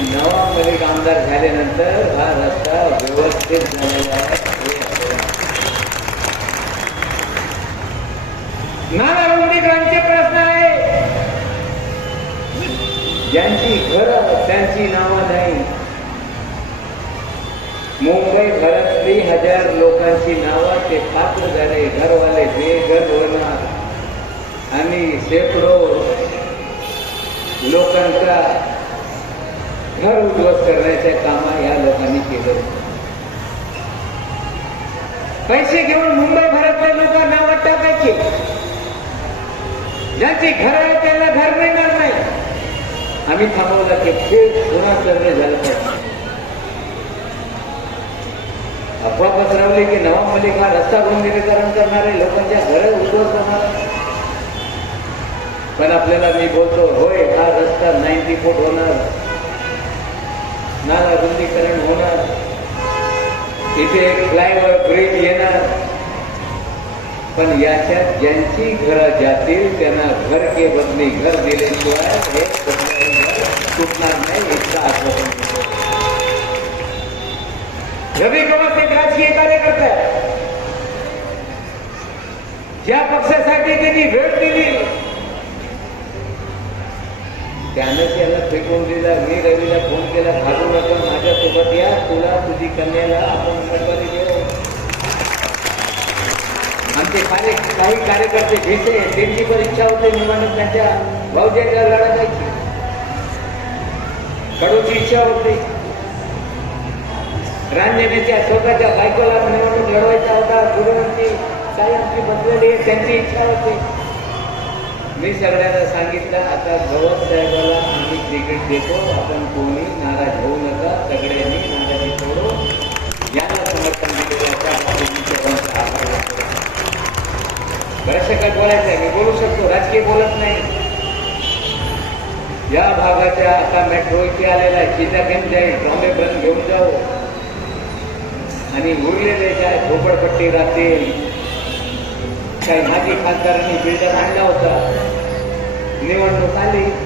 नवामध्ये मलिक आमदार झाल्यानंतर हा रस्ता व्यवस्थित झालेला आहे. नाना रुंदीकरांचे प्रश्न आहे ज्यांची घरं त्यांची नावं नाही. मुंबई भरातली हजार लोकांची नावं ते पात्र झाले. घरवाले बेघर होणार. आणि शेकडो लोकांचा घर उद्ध्वस्त करण्याच्या कामा या लोकांनी केलं पैसे घेऊन मुंबई भरातल्या लोकांना नावात टाकायचे. ज्यांची घर आहे त्यांना घर मिळणार नाही. आम्ही थांबवलं की खेळ पुन्हा सर्वे झालं पाहिजे. अफवा पसरवली की नवा मलिक हा रस्ता गुंडीकरण करणारे लोकांच्या घर उद्ध्वस्त करणार पण आपल्याला मी बोलतो होय हा रस्ता नाईन्टी फूट होणार. नाला रुंदीकरण होणार इथे एक फ्लायओव्हर ब्रिज येणार पण याच्यात ज्यांची घरं जातील, त्यांना घर के बदली घर दिल्याशिवाय हे तुटणार नाही इतका आश्वासन. रवी कमत एक राजकीय कार्यकर्ता आहे. ज्या पक्षासाठी त्यांनी भेट दिली त्यानं त्याला फेकून दिला. मी रवीला फोन केला भागू नका माझ्यासोबत या. तुला तुझी कन्याला आपण उमेदवारी देऊ. आमचे कार्य काही कार्यकर्ते घेते त्यांची पण इच्छा होते निवडणूक त्यांच्या भाऊजाच्या लढायची कडूची इच्छा होती. रांजनेच्या स्वतःच्या बायकोला निवडणूक लढवायचा होता. गुरुवंती काही आमची बदलली आहे त्यांची इच्छा होती. मी सगळ्यांना सांगितलं आता गवत साहेबाला आम्ही तिकीट देतो आपण कोणी नाराज होऊ नका सगळ्यांनी नाराजी सोडू याला समर्थन दर्शकात बऱ्याचशा बोलायचं आहे मी बोलू शकतो राजकीय बोलत नाही. या भागाच्या आता मेट्रो इथे आलेला आहे चिताकेम जाईल बॉम्बे बंद घेऊन जाऊ आणि उरलेले काय झोपडपट्टी राहतील काही माजी खासदारांनी बिल्डर आणला होता. निवडणूक आली.